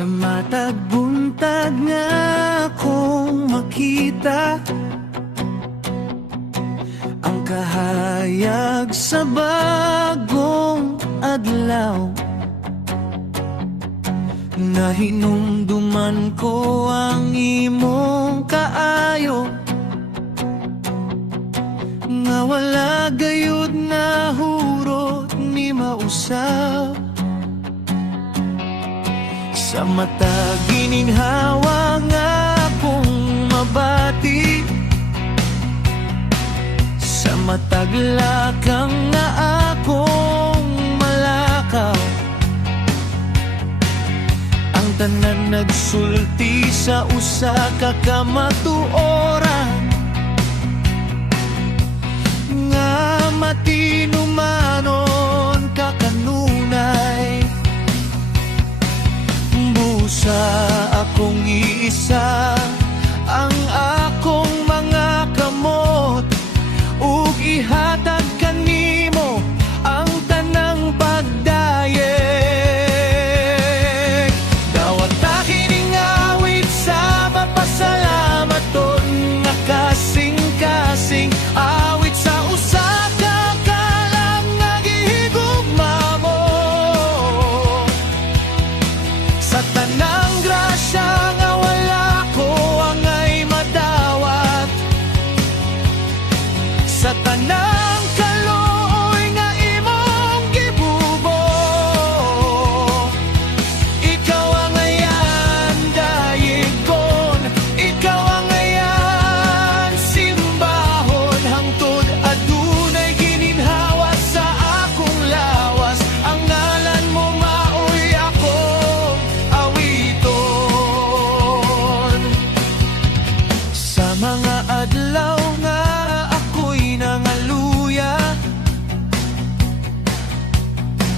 Sa matag buntag nga akong makita ang kahayag sa bagong adlaw. Nahinumduman ko ang imong kaayo, nga wala gayud na hurot ni mausap. Sa mata gininhawa nga akong mabati, sa matag lakang nga akong malakaw. Ang tanan nagsulti sa usa ka kamatuoran, nga matinumanon ka kanunay. Busa akong iisa ang akong mga kamot, ug ihatag kanimo ang tanang pagdayeg. Dawat ta kining awit sa mapasalamaton, nga kasing-kasing awit sa usa ka kalang nga gihigugma mo. Sa tanang grasya nga wala ko angay madawat, sa tanang kaluoy nga imong gibubo. Ikaw ang ayan dayigon, ikaw ang ayan simbahon. Hangtod adunay gininhawa sa akong lawas, ang ngalan mo maoy akong awiton. Sa mga adlaw nga ako'y nangaluya,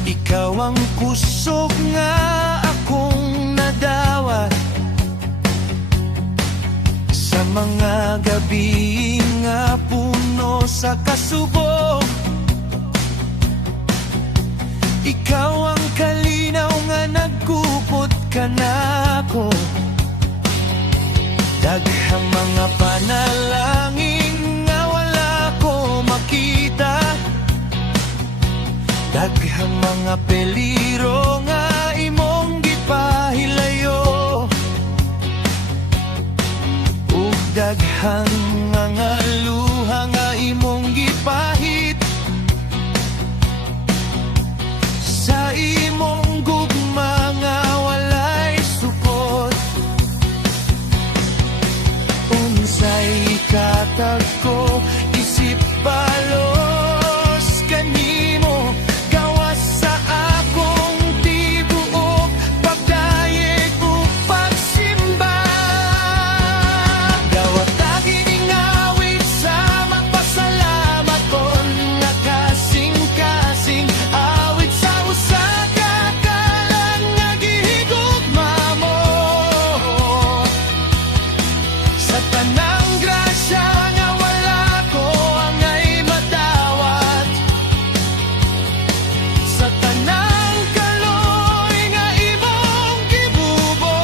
ikaw ang kusog nga akong nadawat. Sa mga gabi nga puno sa kasubok, ikaw ang kalinaw nga nagkupot ka nako. Daghang mga panalangin nga wala ko makita, daghang mga peligro nga imong gipahilayo, ug daghang mga luha nga imong gipahit. Sa imong gugma nga walay supot, unsay katag ko isip balos kanimo. Gawas sa akong tibuok pagdayeg ug pagsimba. Dawat ta kining awit sa magpasalamat nga kasing-kasing awit sa usa ka kalang nga gihigugma mo. Sa tanang grasya nga wala ko angay madawat, sa tanang kaluoy nga imong gibubo.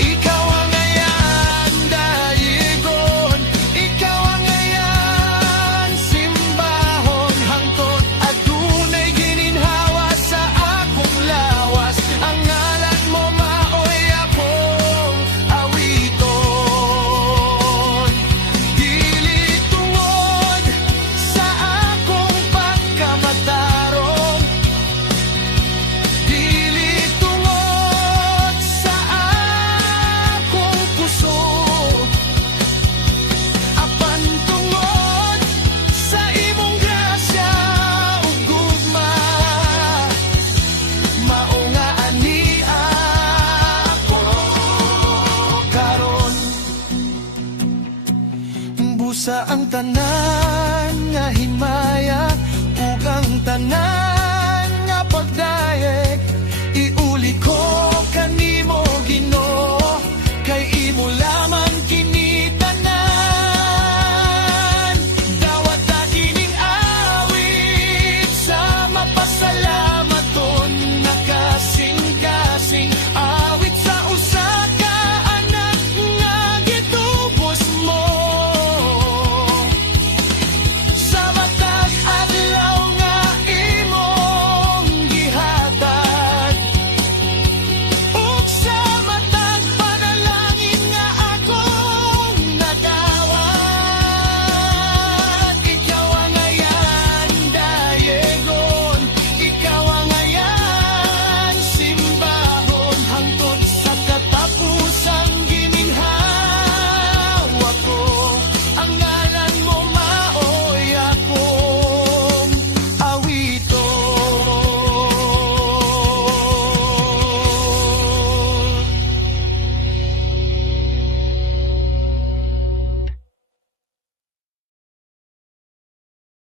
Ikaw ang ayan dayigon, ikaw ang ayan simbahon. Hangtod adunay gininhawa sa akong lawas, ang ngalan mo maoy akong awiton. Dili tungod sa akong pagkamatarong, dili tungod sa akong puso, apan tungod sa imong grasya ug gugma. Mao nga ani ako karon. Busa ang tanan nga himaya ug ang tanan